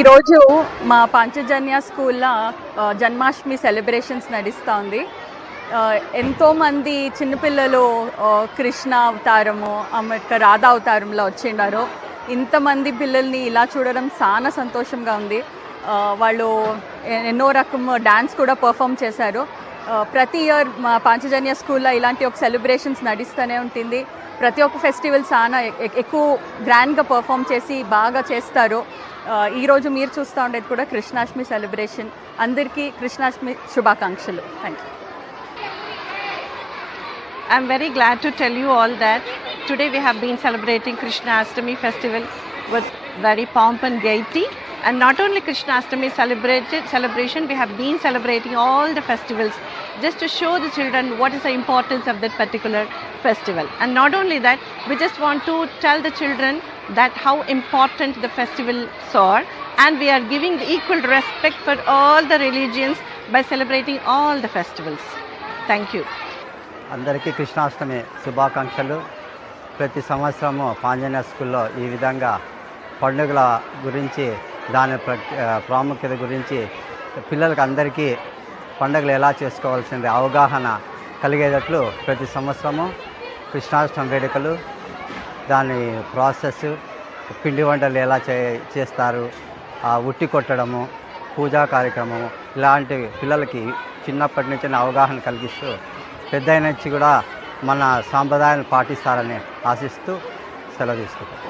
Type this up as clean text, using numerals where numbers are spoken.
ఈరోజు మా పంచజన్య స్కూల్లో జన్మాష్టమి సెలబ్రేషన్స్ నడుస్తూ ఉంది. ఎంతోమంది చిన్నపిల్లలు కృష్ణ అవతారము, అంబేద్కర్ రాధా అవతారంలో వచ్చిండారు. ఇంతమంది పిల్లల్ని ఇలా చూడడం చాలా సంతోషంగా ఉంది. వాళ్ళు ఎన్నో రకం డ్యాన్స్ కూడా పర్ఫామ్ చేశారు. ప్రతి ఇయర్ మా పంచజన్య స్కూల్లో ఇలాంటి ఒక సెలబ్రేషన్స్ నడుస్తూనే ఉంటుంది. ప్రతి ఒక్క ఫెస్టివల్ చాలా ఎక్కువ గ్రాండ్గా పర్ఫామ్ చేసి బాగా చేస్తారు. ఈరోజు మీరు చూస్తూ ఉండేది కూడా కృష్ణాష్టమి సెలబ్రేషన్. అందరికీ కృష్ణాష్టమి శుభాకాంక్షలు. Thank you. I'm very glad to tell you all that today we have been celebrating Krishna Ashtami festival with very pomp and gaiety. And not only Krishna Ashtami celebration, we have been celebrating all the festivals just to show the children what is the importance of that particular festival. And not only that, we just want to tell the children that how important the festivals are, and we are giving the equal respect for all the religions by celebrating all the festivals. Thank you. అందరికీ కృష్ణాష్టమి శుభాకాంక్షలు. ప్రతి సంవత్సరము పాంజన్య స్కూల్లో ఈ విధంగా పండుగల గురించి, దాని ప్రాముఖ్యత గురించి పిల్లలకి అందరికీ పండుగలు ఎలా చేసుకోవాల్సింది అవగాహన కలిగేటట్లు ప్రతి సంవత్సరము కృష్ణాష్టమి వేడుకలు, దాని ప్రాసెస్, పిండి వంటలు ఎలా చేస్తారు, ఉట్టి కొట్టడము, పూజా కార్యక్రమము, ఇలాంటివి పిల్లలకి చిన్నప్పటి నుంచి అవగాహన కలిగిస్తూ పెద్దయిన నుంచి కూడా మన సాంప్రదాయాన్ని పాటిస్తారని ఆశిస్తూ సెలవు తీసుకుంటాం.